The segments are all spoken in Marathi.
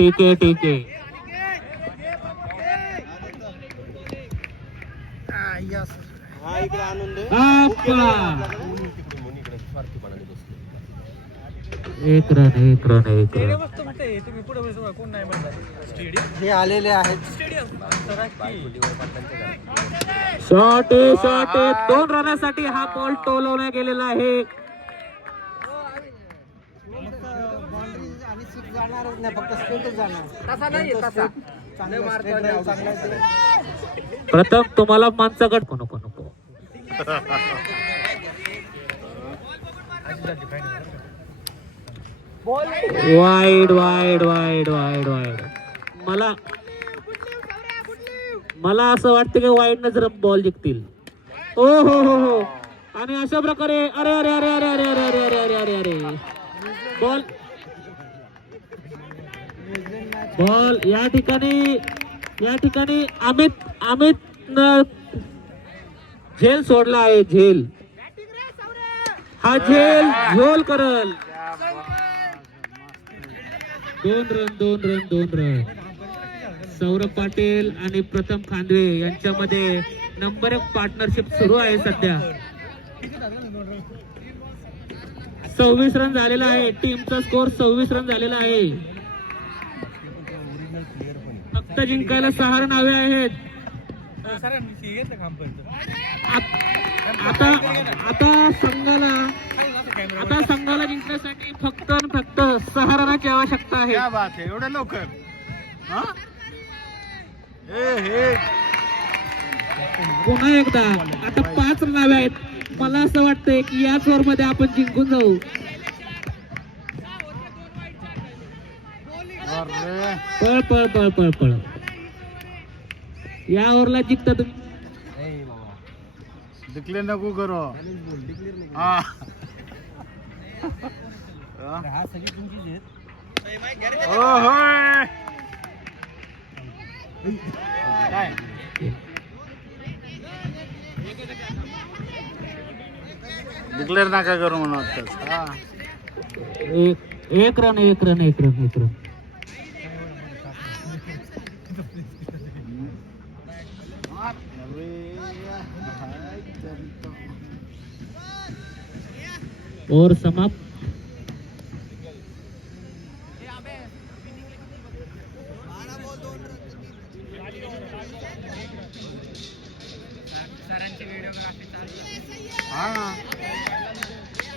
ठीक आहे ठीक आहे. एक रन एक रन एक रन. हे आलेले आहेत. शॉट आहे शॉट आहे. 2 रनासाठी हा बॉल टोलवण्यात गेलेला आहे. जाणारच नाही, फक्त स्ट्रेटच जाणार. प्रथम तुम्हाला माणसाकड नको नको. Wide wide wide wide wide. मला असं वाटतं की वाईड न जर बॉल जिंकतील. ओ हो हो हो. आणि अशा प्रकारे अरे अरे अरे अरे अरे अरे अरे अरे अरे अरे अरे बॉल बॉल या ठिकाणी अमित झेल सोडला आहे. झेल हा झेल झोल करल. 2 रन. सौरभ पाटील आणि प्रथम खांदवे यांच्यामध्ये नंबर 1 पार्टनरशिप सुरू आहे सध्या. 26 रन झालेला आहे. टीमचा स्कोर 26 रन झालेला आहे. फक्त जिंकायला 6 रन हवे आहेत. आता संघाला जिंकण्यासाठी फक्त 6 रनाची आवश्यकता आहे. एवढ्या लवकर पुन्हा एकदा आता 5 रन हवे आहेत. मला असं वाटतंय की याच ओव्हर मध्ये आपण जिंकून जाऊ. पळ पळ पळ पळ पळ. या ओव्हरला जिंकता तुम्ही. डिक्लेअर नको करो. डिक्लेअर नका करू म्हणून. एक रन. ओव्हर समाप्त.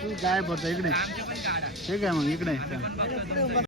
तू काय बोलतो इकडे. ठीक आहे मग इकडे.